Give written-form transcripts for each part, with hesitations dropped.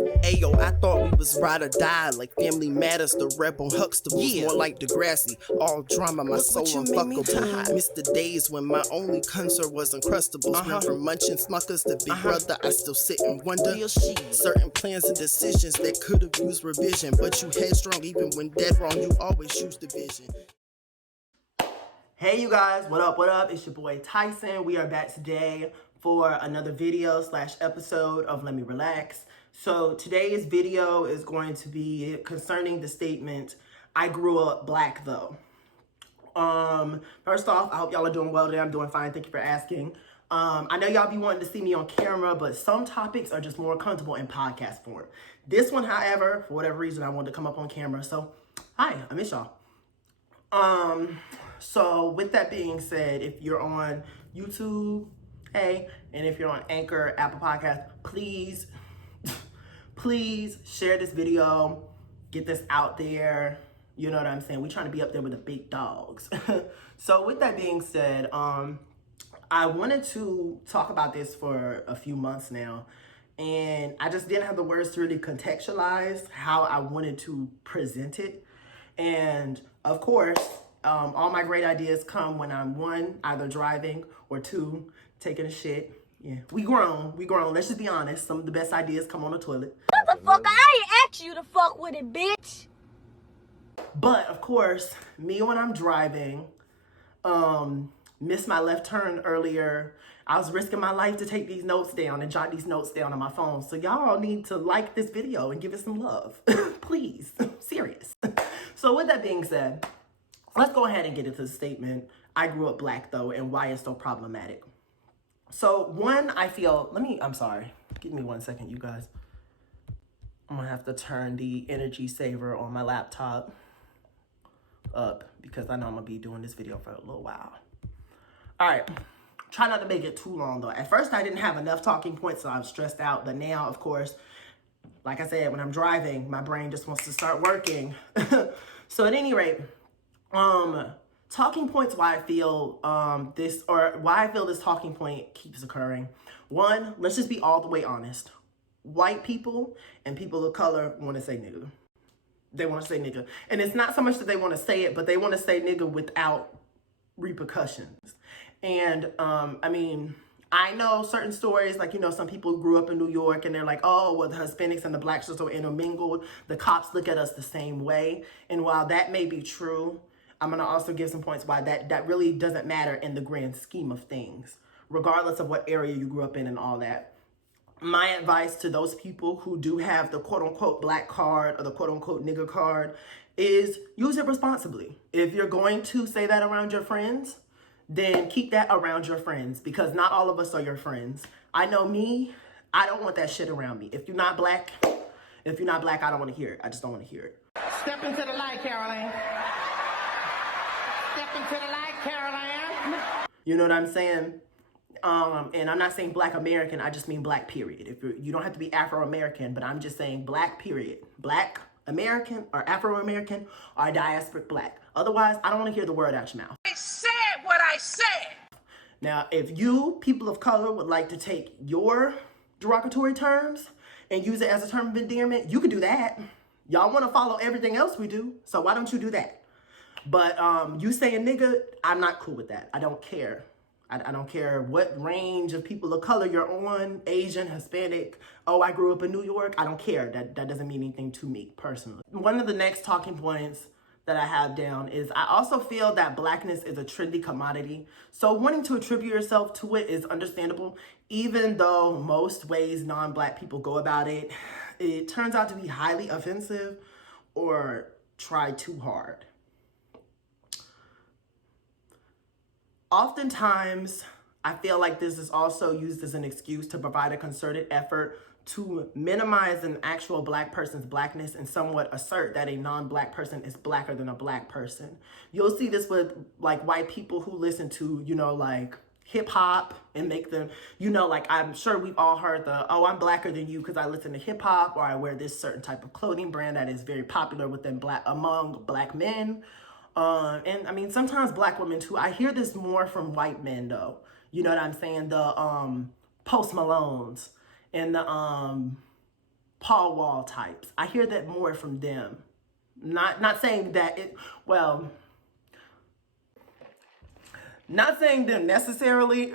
Ayo, I thought we was ride or die, like Family Matters, the rebel Huxtables, more like Degrassi. All drama, my soul unfuckable. Missed the days when my only concern was Uncrustables. Remember munching Smuckers, the big brother, I still sit and wonder. Certain plans and decisions that could have used revision, but you headstrong, even when dead wrong, you always use division. Hey you guys, what up, what up? It's your boy Tyson. We are back today for another video / episode of Let Me Relax. So today's video is going to be concerning the statement, I grew up black though. First off, I hope y'all are doing well today. I'm doing fine, thank you for asking. I know y'all be wanting to see me on camera, but some topics are just more comfortable in podcast form. This one, however, for whatever reason, I wanted to come up on camera. So, hi, I miss y'all. So with that being said, if you're on YouTube, hey, and if you're on Anchor, Apple Podcasts, please share this video, get this out there. You know what I'm saying? We're trying to be up there with the big dogs. So with that being said, I wanted to talk about this for a few months now, and I just didn't have the words to really contextualize how I wanted to present it. And of course, all my great ideas come when I'm one, either driving, or two, taking a shit. Yeah, we grown. Let's just be honest. Some of the best ideas come on the toilet. Motherfucker, I ain't asked you to fuck with it, bitch. But of course, me when I'm driving, missed my left turn earlier. I was risking my life to take these notes down and jot these notes down on my phone. So y'all need to like this video and give it some love. Please, serious. So with that being said, let's go ahead and get into the statement, I grew up black though, and why it's so problematic. So one, I feel, I'm sorry, give me 1 second, you guys. I'm gonna have to turn the energy saver on my laptop up because I know I'm gonna be doing this video for a little while. All right, try not to make it too long though. At first I didn't have enough talking points, so I was stressed out, but now, of course, like I said, when I'm driving, my brain just wants to start working. So at any rate, talking points why I feel this talking point keeps occurring. One, let's just be all the way honest. White people and people of color want to say nigga. They want to say nigga. And it's not so much that they want to say it, but they want to say nigga without repercussions. And, I know certain stories, like, some people grew up in New York and they're like, oh, well, the Hispanics and the blacks are so intermingled. The cops look at us the same way. And while that may be true, I'm going to also give some points why that really doesn't matter in the grand scheme of things, regardless of what area you grew up in and all that. My advice to those people who do have the quote-unquote black card or the quote-unquote nigger card is use it responsibly. If you're going to say that around your friends, then keep that around your friends, because not all of us are your friends. I know me, I don't want that shit around me. If you're not black, I don't want to hear it. I just don't want to hear it. Step into the light, Caroline. Step into the light, Caroline. You know what I'm saying? And I'm not saying black American, I just mean black period. You don't have to be Afro-American, but I'm just saying black period. Black American or Afro-American or diasporic black. Otherwise, I don't want to hear the word out your mouth. I said what I said. Now, if you, people of color, would like to take your derogatory terms and use it as a term of endearment, you can do that. Y'all want to follow everything else we do, so why don't you do that? But you saying nigga, I'm not cool with that. I don't care. I don't care what range of people of color you're on, Asian, Hispanic, oh, I grew up in New York. I don't care. That doesn't mean anything to me personally. One of the next talking points that I have down is I also feel that blackness is a trendy commodity. So wanting to attribute yourself to it is understandable, even though most ways non-black people go about it, it turns out to be highly offensive or try too hard. Oftentimes, I feel like this is also used as an excuse to provide a concerted effort to minimize an actual black person's blackness and somewhat assert that a non-black person is blacker than a black person. You'll see this with like white people who listen to, like hip hop and make them, like I'm sure we've all heard oh, I'm blacker than you because I listen to hip hop, or I wear this certain type of clothing brand that is very popular among black men. And sometimes black women too. I hear this more from white men though. You know what I'm saying? The Post Malones and the Paul Wall types. I hear that more from them. Not saying that it, well, not saying them necessarily,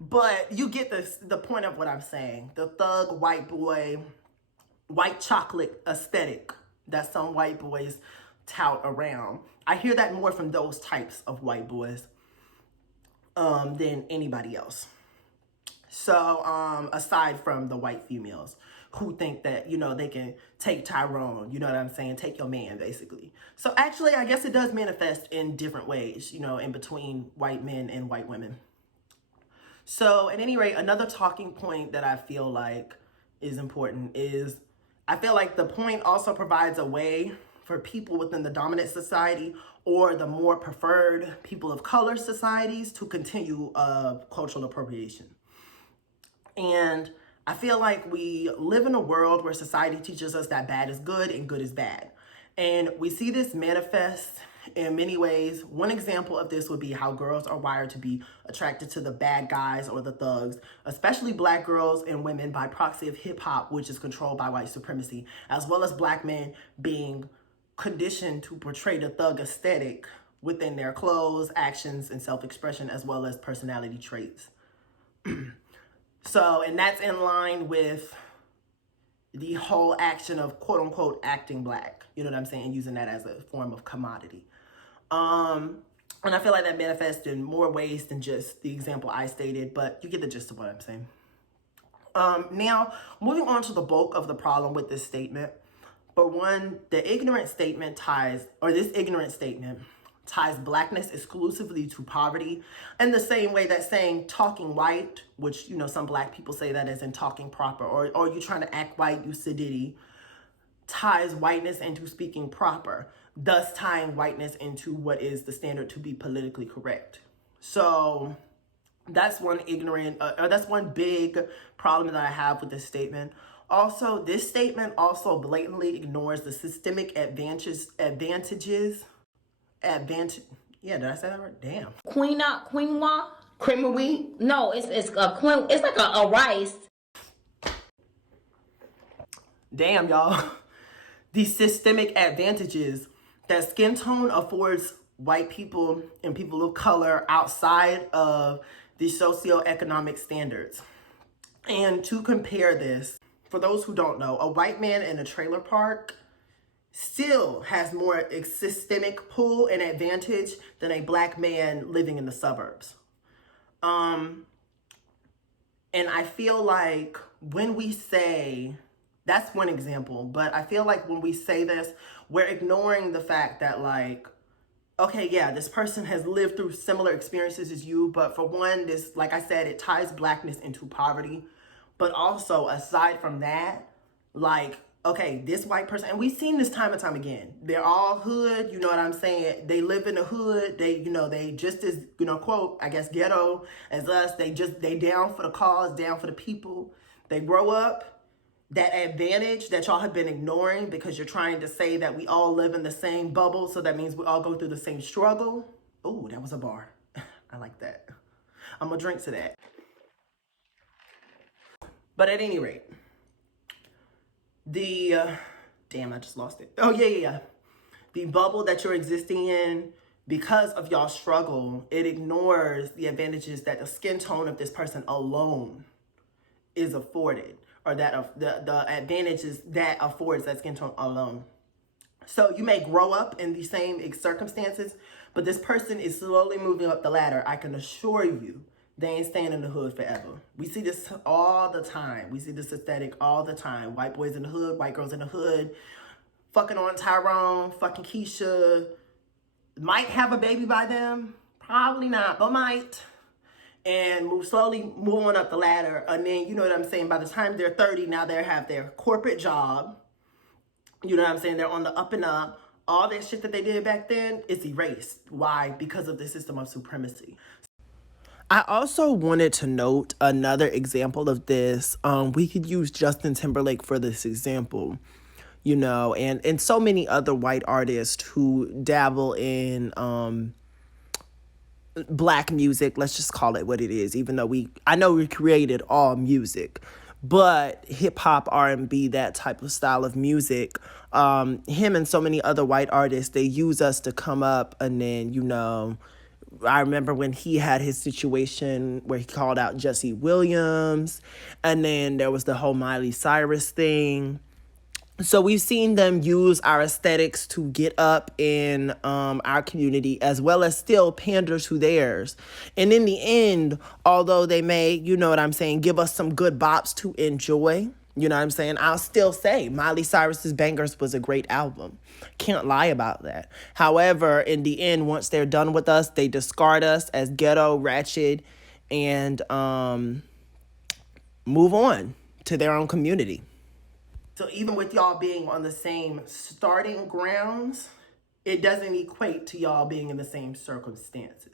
but you get the point of what I'm saying. The thug white boy, white chocolate aesthetic that some white boys tout around. I hear that more from those types of white boys than anybody else. So aside from the white females who think that, you know, they can take Tyrone, you know what I'm saying? Take your man, basically. So actually, I guess it does manifest in different ways, you know, in between white men and white women. So at any rate, another talking point that I feel like is important is, I feel like the point also provides a way for people within the dominant society or the more preferred people of color societies to continue cultural appropriation. And I feel like we live in a world where society teaches us that bad is good and good is bad. And we see this manifest in many ways. One example of this would be how girls are wired to be attracted to the bad guys or the thugs, especially black girls and women by proxy of hip hop, which is controlled by white supremacy, as well as black men being conditioned to portray the thug aesthetic within their clothes, actions, and self-expression, as well as personality traits. So, and that's in line with the whole action of quote unquote acting black, you know what I'm saying, using that as a form of commodity. And I feel like that manifests in more ways than just the example I stated, but you get the gist of what I'm saying. Now, moving on to the bulk of the problem with this statement. For one, this ignorant statement ties blackness exclusively to poverty, in the same way that saying talking white, which, you know, some black people say that as in talking proper, or you trying to act white, you sedity, ties whiteness into speaking proper, thus tying whiteness into what is the standard to be politically correct. So that's one that's one big problem that I have with this statement. Also, this statement also blatantly ignores the systemic advantages. Yeah, did I say that right? Damn. Quinoa? Cream of wheat? No, it's a quinoa. It's like a rice. Damn, y'all. These systemic advantages that skin tone affords white people and people of color outside of the socioeconomic standards. And to compare this, for those who don't know, a white man in a trailer park still has more systemic pull and advantage than a black man living in the suburbs. And I feel like when we say, that's one example, but I feel like when we say this, we're ignoring the fact that, like, okay, yeah, this person has lived through similar experiences as you, but for one, this, like I said, it ties blackness into poverty. But also, aside from that, like, okay, this white person, and we've seen this time and time again. They're all hood, you know what I'm saying? They live in the hood. They, you know, they just as, you know, quote, I guess, ghetto as us. They down for the cause, down for the people. They grow up. That advantage that y'all have been ignoring because you're trying to say that we all live in the same bubble, so that means we all go through the same struggle. Oh, that was a bar. I like that. I'm gonna drink to that. But at any rate, damn, I just lost it. Oh, yeah. The bubble that you're existing in, because of y'all struggle, it ignores the advantages that the skin tone of this person alone is afforded, or that of the advantages that affords that skin tone alone. So you may grow up in the same circumstances, but this person is slowly moving up the ladder. I can assure you, they ain't staying in the hood forever. We see this all the time. We see this aesthetic all the time. White boys in the hood, white girls in the hood, fucking on Tyrone, fucking Keisha. Might have a baby by them. Probably not, but might. And slowly move on up the ladder. And then, you know what I'm saying, by the time they're 30, now they have their corporate job. You know what I'm saying? They're on the up and up. All that shit that they did back then is erased. Why? Because of the system of supremacy. I also wanted to note another example of this. We could use Justin Timberlake for this example, you know, and so many other white artists who dabble in black music. Let's just call it what it is, even though I know we created all music. but hip hop, R&B, that type of style of music, him and so many other white artists, they use us to come up. And then, you know, I remember when he had his situation where he called out Jesse Williams, and then there was the whole Miley Cyrus thing. So we've seen them use our aesthetics to get up in our community, as well as still pander to theirs. And in the end, although they may, you know what I'm saying, give us some good bops to enjoy, you know what I'm saying, I'll still say Miley Cyrus's Bangers was a great album. Can't lie about that. However, in the end, once they're done with us, they discard us as ghetto, ratchet, and move on to their own community. So even with y'all being on the same starting grounds, it doesn't equate to y'all being in the same circumstances.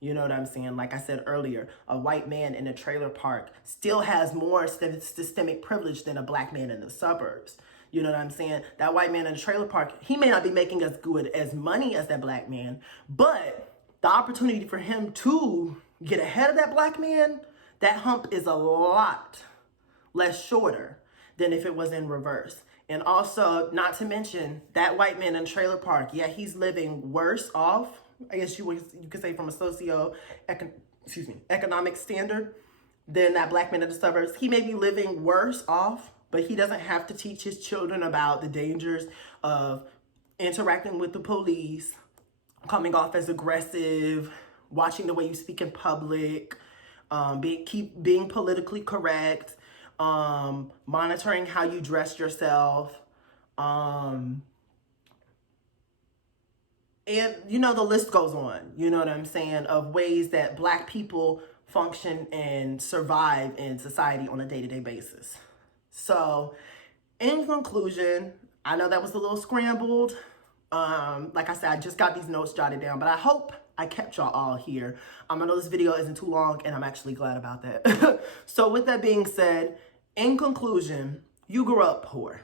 You know what I'm saying? Like I said earlier, a white man in a trailer park still has more systemic privilege than a black man in the suburbs. You know what I'm saying? That white man in a trailer park, he may not be making as good as money as that black man, but the opportunity for him to get ahead of that black man, that hump is a lot less shorter than if it was in reverse. And also, not to mention, that white man in a trailer park, yeah, he's living worse off, I guess you could say from a economic standard, than that black man in the suburbs. He may be living worse off, but he doesn't have to teach his children about the dangers of interacting with the police, coming off as aggressive, watching the way you speak in public, being politically correct, monitoring how you dress yourself, and you know, the list goes on, you know what I'm saying, of ways that black people function and survive in society on a day-to-day basis. So in conclusion, I know that was a little scrambled. Like I said, I just got these notes jotted down, but I hope I kept y'all all here. I know this video isn't too long, and I'm actually glad about that. So with that being said, in conclusion, you grew up poor.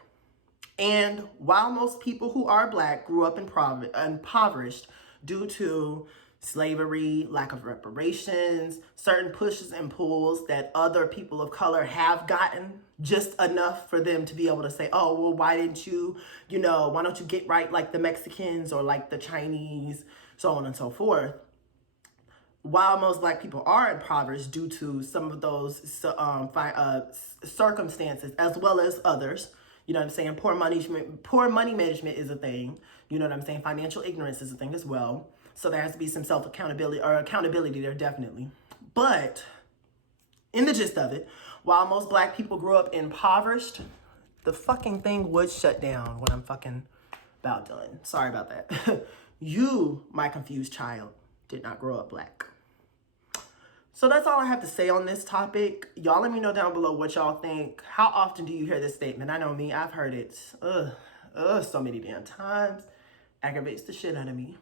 And while most people who are black grew up impoverished due to slavery, lack of reparations, certain pushes and pulls that other people of color have gotten, just enough for them to be able to say, oh, well, why don't you get right like the Mexicans or like the Chinese, so on and so forth. While most black people are impoverished due to some of those circumstances, as well as others, you know what I'm saying? Poor money management is a thing. You know what I'm saying? Financial ignorance is a thing as well. So there has to be some self-accountability or accountability there, definitely. But in the gist of it, while most black people grew up impoverished, the fucking thing would shut down when I'm fucking about done. Sorry about that. You, my confused child, did not grow up black. So that's all I have to say on this topic. Y'all let me know down below what y'all think. How often do you hear this statement? I know me, I've heard it so many damn times. Aggravates the shit out of me.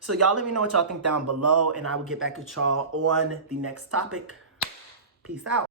So y'all let me know what y'all think down below, and I will get back with y'all on the next topic. Peace out.